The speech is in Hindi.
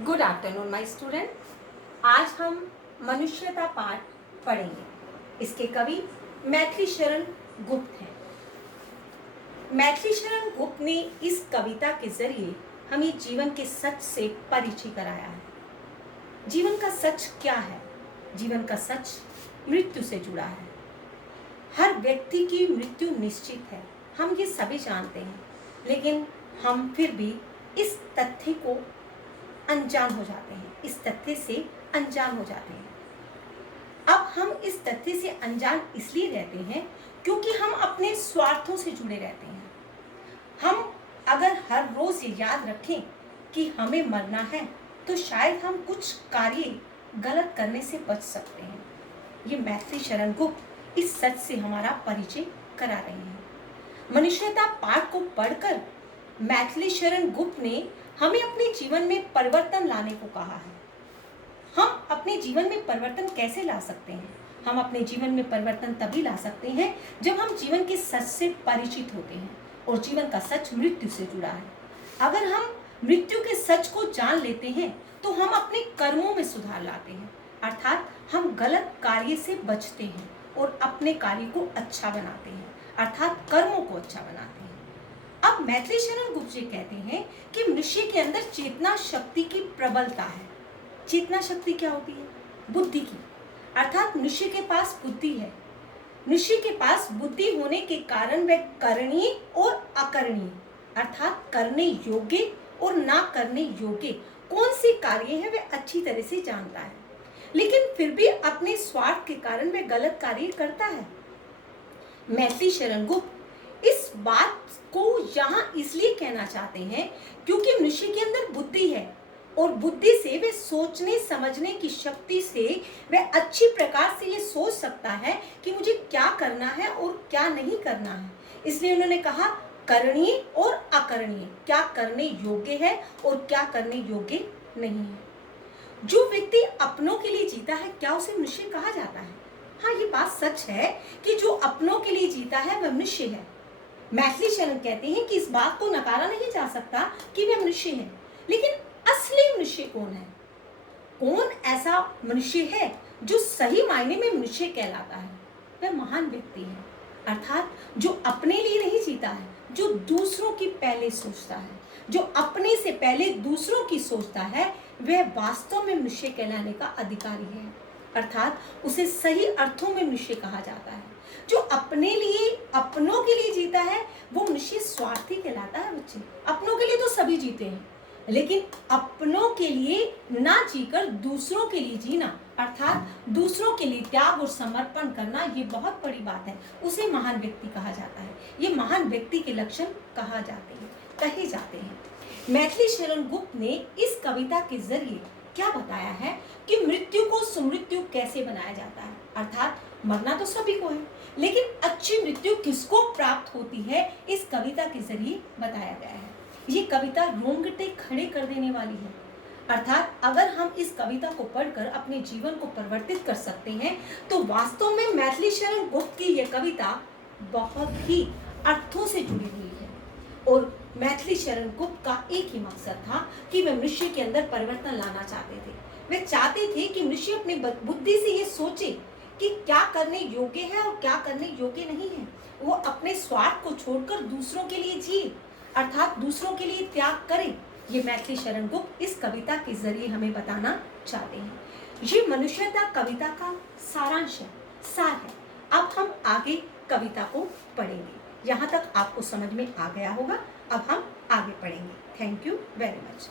Good afternoon my student. आज हम मनुष्यता पाठ पढ़ेंगे। इसके कवि मैथिली शरण गुप्त हैं। मैथिली शरण गुप्त ने इस कविता के जरिए हमें जीवन के सच से परिचय कराया है। जीवन का सच क्या है? जीवन का सच मृत्यु से जुड़ा है। हर व्यक्ति की मृत्यु निश्चित है, हम ये सभी जानते हैं, लेकिन हम फिर भी इस तथ्य को अनजान हो जाते हैं, इस तथ्य से अनजान हो जाते हैं। अब हम इस तथ्य से अनजान इसलिए रहते हैं क्योंकि हम अपने स्वार्थों से जुड़े रहते हैं। हम अगर हर रोज ये याद रखें कि हमें मरना है तो शायद हम कुछ कार्य गलत करने से बच सकते हैं। ये मैथिली शरण गुप्त इस सच से हमारा परिचय करा रहे हैं। मनुष्यता पाठ को पढ़कर मैथिली शरण गुप्त ने हमें अपने जीवन में परिवर्तन लाने को कहा है। हम अपने जीवन में परिवर्तन कैसे ला सकते हैं? हम अपने जीवन में परिवर्तन तभी ला सकते हैं जब हम जीवन के सच से परिचित होते हैं, और जीवन का सच मृत्यु से जुड़ा है। अगर हम मृत्यु के सच को जान लेते हैं तो हम अपने कर्मों में सुधार लाते हैं, अर्थात हम गलत कार्य से बचते हैं और अपने कार्य को अच्छा बनाते हैं, अर्थात कर्मों को अच्छा बनाते हैं। अब मैथिली शरण गुप्त जी कहते हैं कि मनुष्य के अंदर चेतना शक्ति की प्रबलता है। चेतना शक्ति क्या होती है? बुद्धि की, अर्थात मनुष्य के पास बुद्धि है। मनुष्य के पास बुद्धि होने के कारण वह करणीय और अकरणीय, अर्थात करने योग्य और ना करने योग्य कौन सी कार्य है वह अच्छी तरह से जानता है, लेकिन फिर भी अपने स्वार्थ के कारण वह गलत कार्य करता है। मैथिली शरण गुप्त इस बात को यहाँ इसलिए कहना चाहते हैं क्योंकि मनुष्य के अंदर बुद्धि है, और बुद्धि से वह सोचने समझने की शक्ति से वह अच्छी प्रकार से ये सोच सकता है कि मुझे क्या करना है और क्या नहीं करना है। इसलिए उन्होंने कहा करणीय और अकरणीय, क्या करने योग्य है और क्या करने योग्य नहीं है। जो व्यक्ति अपनों के लिए जीता है, क्या उसे मनुष्य कहा जाता है? हाँ, ये बात सच है कि जो अपनों के लिए जीता है वह मनुष्य है। मैथिली शरण कहते हैं कि इस बात को नकारा नहीं जा सकता कि वह मनुष्य है, लेकिन असली मनुष्य कौन है? कौन ऐसा मनुष्य है जो सही मायने में मनुष्य कहलाता है? वह महान व्यक्ति है, अर्थात जो अपने लिए नहीं जीता है, जो दूसरों की पहले सोचता है, जो अपने से पहले दूसरों की सोचता है, वह वास्तव में मनुष्य कहलाने का अधिकारी है, अर्थात उसे सही अर्थों में मनुष्य कहा जाता है। जो अपने लिए अपनों के लिए जीता है वो मनुष्य स्वार्थी कहलाता है। बच्चे, अपनों के लिए तो सभी जीते हैं, लेकिन अपनों के लिए ना जीकर दूसरों के लिए जीना, अर्थात दूसरों के लिए त्याग और समर्पण करना, ये बहुत बड़ी बात है। उसे महान व्यक्ति कहा जाता है। ये महान व्यक्ति के लक्षण कहे जाते हैं। मैथिली शरण गुप्त ने इस कविता के जरिए क्या बताया है कि मृत्यु को सुमृत्यु कैसे बनाया जाता है, अर्थात मरना तो सभी को है, लेकिन अच्छी मृत्यु किसको प्राप्त होती है, इस कविता के जरिए बताया गया है। ये कविता रोंगटे खड़े कर देने वाली है, अर्थात अगर हम इस कविता को पढ़कर अपने जीवन को परिवर्तित कर सकते हैं तो वास्तव में मैथिली शरण गुप्त की यह कविता बहुत ही अर्थों से जुड़ी हुई है। और मैथिली शरण गुप्त का एक ही मकसद था कि वे मनुष्य के अंदर परिवर्तन लाना चाहते थे। वे चाहते थे कि मनुष्य अपनी बुद्धि से ये सोचे कि क्या करने योग्य है और क्या करने योग्य नहीं है। वो अपने स्वार्थ को छोड़कर दूसरों के लिए जिए, अर्थात दूसरों के लिए त्याग करें। ये मैथिली शरण गुप्त इस कविता के जरिए हमें बताना चाहते हैं। ये मनुष्यता कविता का सारांश है, सार है। अब हम आगे कविता को पढ़ेंगे। यहाँ तक आपको समझ में आ गया होगा। अब हम आगे पढ़ेंगे। Thank you very much.